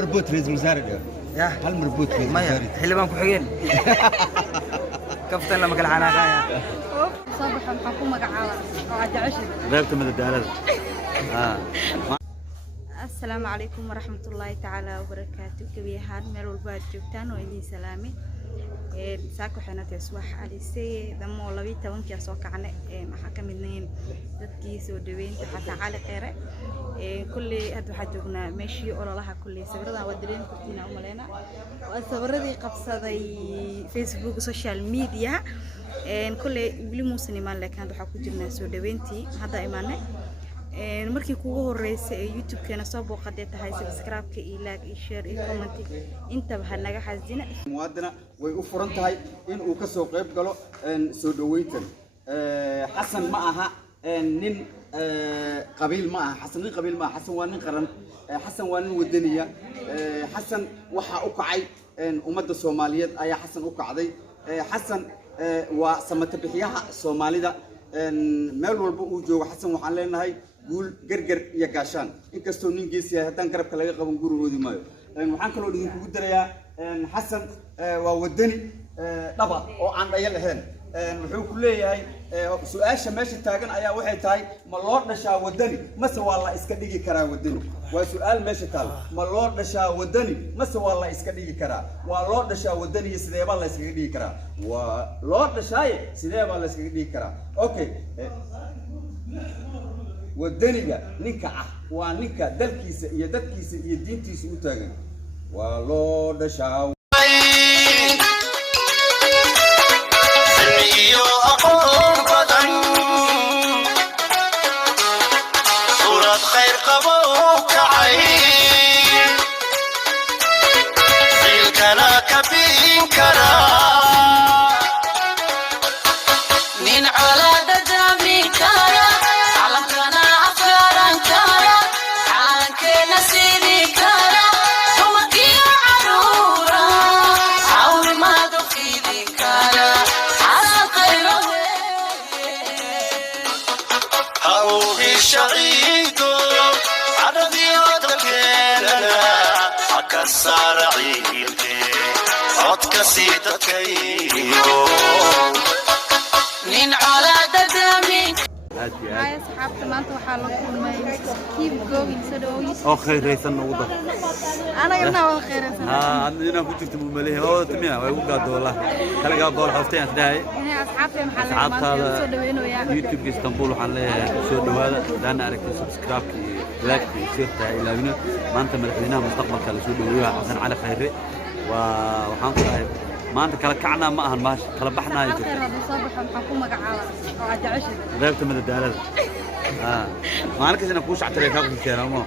مربوط رئيس وزراء يا هل مربوط رئيس مايا وزراء حلبان كحجين كفتن لما كل حناقة صباح الحكومة قاعدة قاعدة عشرة غيبت من الدالة السلام عليكم ورحمة الله تعالى وبركاته كبيهان ميلول باد جوجتان وإلي سلامي ساكو حنات يسوح عليسي دمو لبي تونك يسوق عنا محاكم اثنين dadkii soo dhaweynta xataa cali qeere kulli hadda waxa joognaa meeshii ololaha kulli sawirada waa direen kurtina u maleena waa sawiradii qabsaday Facebook social media kulli wili muusan imaan laakiin waxa ku jirnaa soo dhaweyntii hadda imaanay markii kuugu horeysay ee YouTube kana soo booqaday tahay subscribe-ka iyo like iyo share iyo comment inta waxa naga xasdina muwaadina way u furan tahay in uu ka soo qayb galo soo dhaweyntan xasan ma aha nin qabiil ma aha xasan nin qabiil ma aha xasan waa nin qaran xasan waa nin wadaniya xasan waxa u kacay ummadda Soomaaliyeed ayaa xasan u kacday xasan waa samata bixiyaha Soomaalida meel walba uu joogo xasan waxaan leenahay guul gargar iyo gaashaan inkastoo nin geesi ah haddaan garabka laga qaban gurigoodi maayo waxaan kaloo idinku dirayaa xasan waa wadani dhaba oo aan dhayal ahayn wuxuu ku leeyahay su'aasha meesha taagan ayaa waxay tahay ma loo dhashaa wadani mase waa la iska dhigi karaa wadani waa su'aal meesha taal ma loo dhashaa wadani mase waa la iska dhigi karaa waa loo dhashaa wadani sidee baa la iska dhigi karaa waa loo dhashay sidee baa la iska dhigi karaa okay wadaniga ninka ah waa ninka dalkiisa iyo dadkiisa iyo diintiisa u taagan waa loo dhashaa هاي أصحابتي ما أنتوا حالكم ما keep going so أو خير ريسن وضع أنا قلنا والله خير عندنا كنت ممليه هو تمية ويوقع والله كلا قال دور حفتين داي هاي أصحابتي محل أصحاب ما سو دوينو يا يوتيوب اسطنبول وحنا سو دوالة لأن أريك سبسكرايب لايك شيرتها إلى هنا ما أنت ملحقنا مستقبل كلا سو دويها حسن على خير وحنقول ما أنت كلا كعنا ما هن ماشي كلا بحنا يجوا خير هذا صباح الحكومة قاعدة عشرة غيبت من الدالة ما أنا كذا نقوش على تريكاب في الكلام مو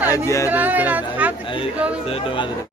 أدي أي سيد هذا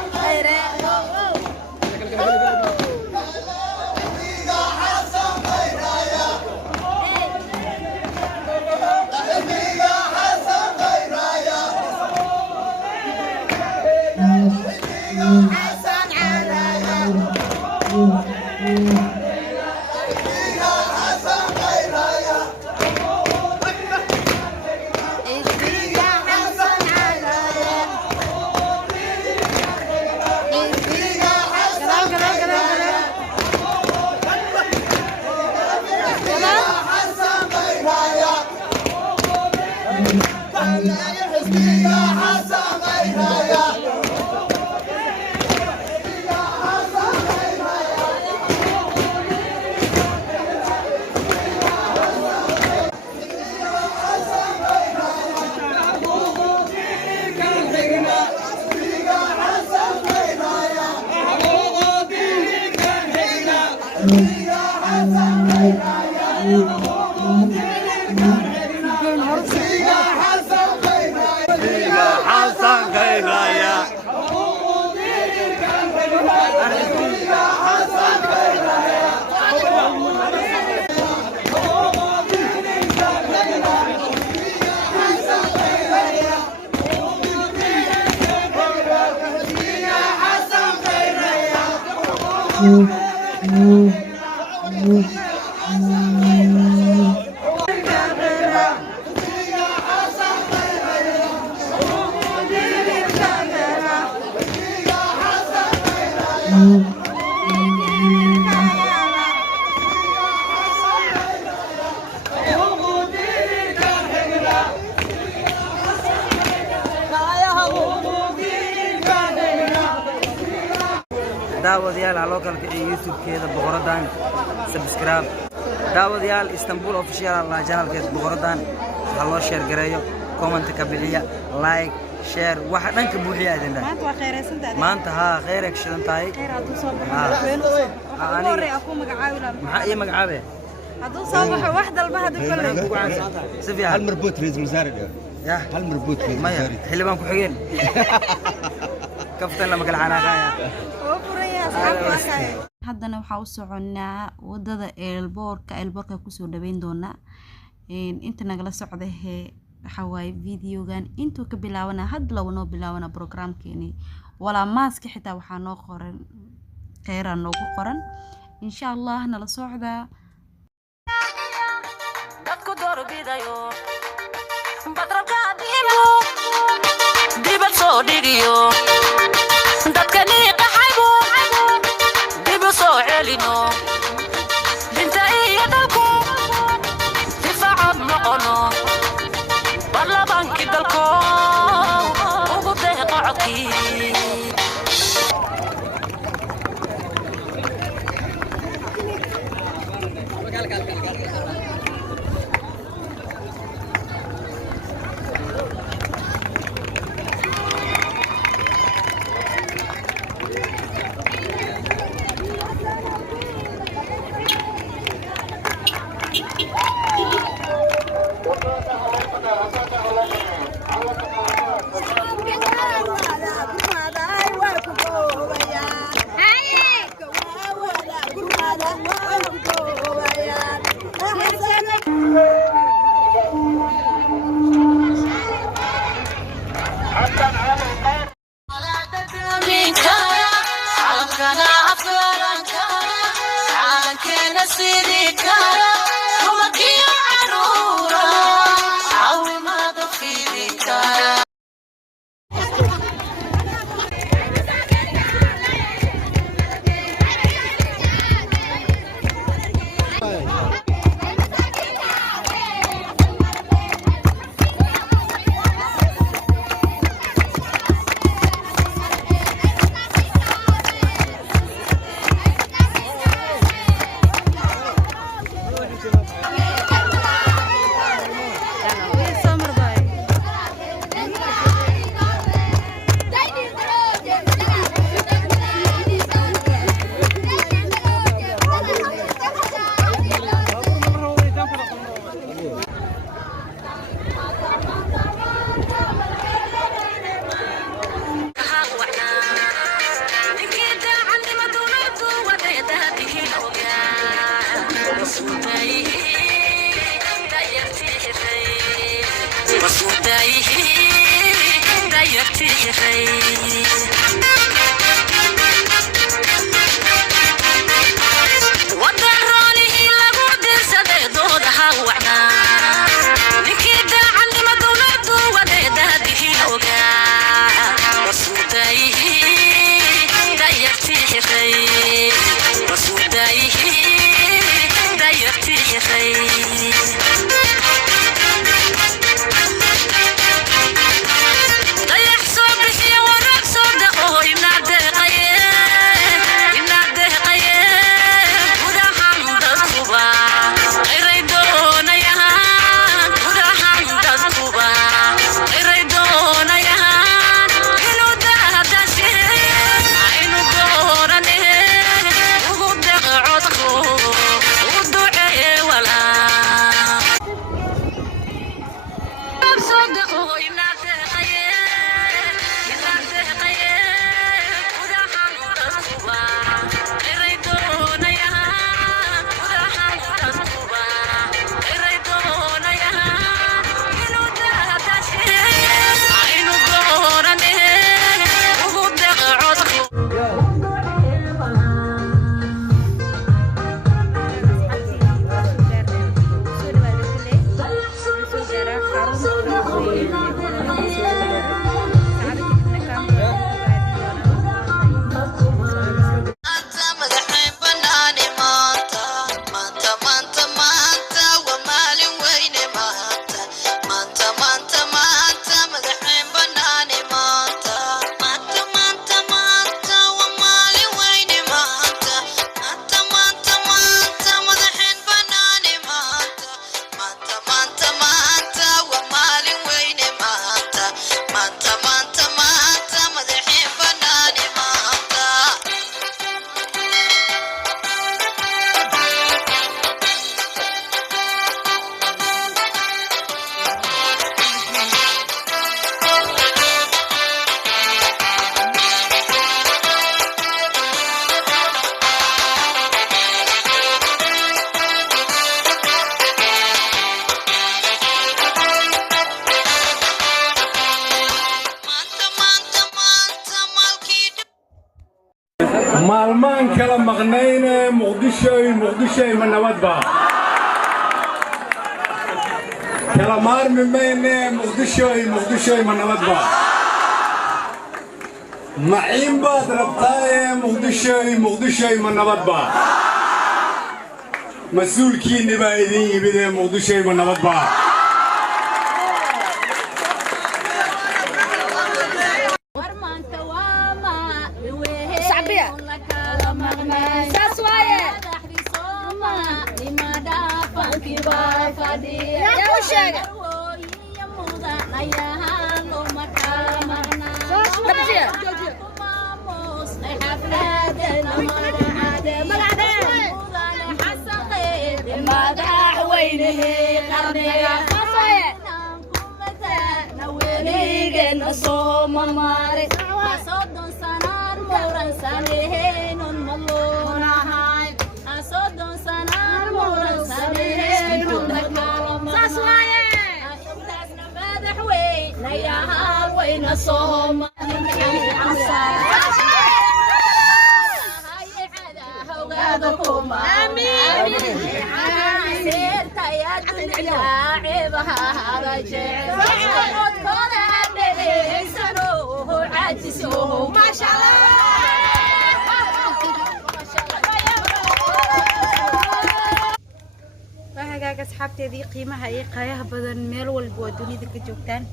داوديال على لوكال يوتيوب كذا بقردان سبسكرايب داوديال اسطنبول اوفيشال على جانل كذا بقردان هلو شير قريو كومنت كبلية لايك شير واحد نك بوحية عندنا ما أنت خير سنت ما أنت ها خيرك شلون تاي خير هذا صبح أنا أوري أكو مقعاوي مع أي مقعبة هذا صبح واحدة البهد كله سفيا هل مربوط رئيس مزارد يا هل مربوط رئيس مايا مزارد حلبان كحيين كفتن لما كل عناقايا haddana waxaa u soconaa wadada eelboorka kusoo dhaweyn doonaa inta nagala socda waxa waaye videogan intuu ka bilaabana had lawa noo bilaabana programkeeni walaa maaska xitaa waxaa noo qoran kheyraa noogu qoran insha allah nala socda dadku doorbidayo badraka dhibo dibad soo dhigiyo dadkani qaxaybo dibu soo celino dinta iyo dalku difaacan noqono baarlamaankii dalko ugu deeqo codkii dayax soo bixiya war maalmaan kala maqnayne muqdishoy ma nabadba kala maarmi mayne muqdishoy ma nabadba maciin baad rabtaaye muqdishoy ma nabadba mas-uulkiinni baa idin yimid ee muqdishoy ma nabadba أصحابتي قيمها أي قايها بدن ميل والبودوني ذيك جوكتان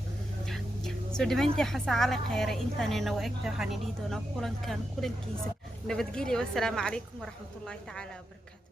سودمنتي حسا على خير إنتاني نوعكت وحاني ليدونا كلن كيس نبتقيلي والسلام عليكم ورحمة الله تعالى وبركاته.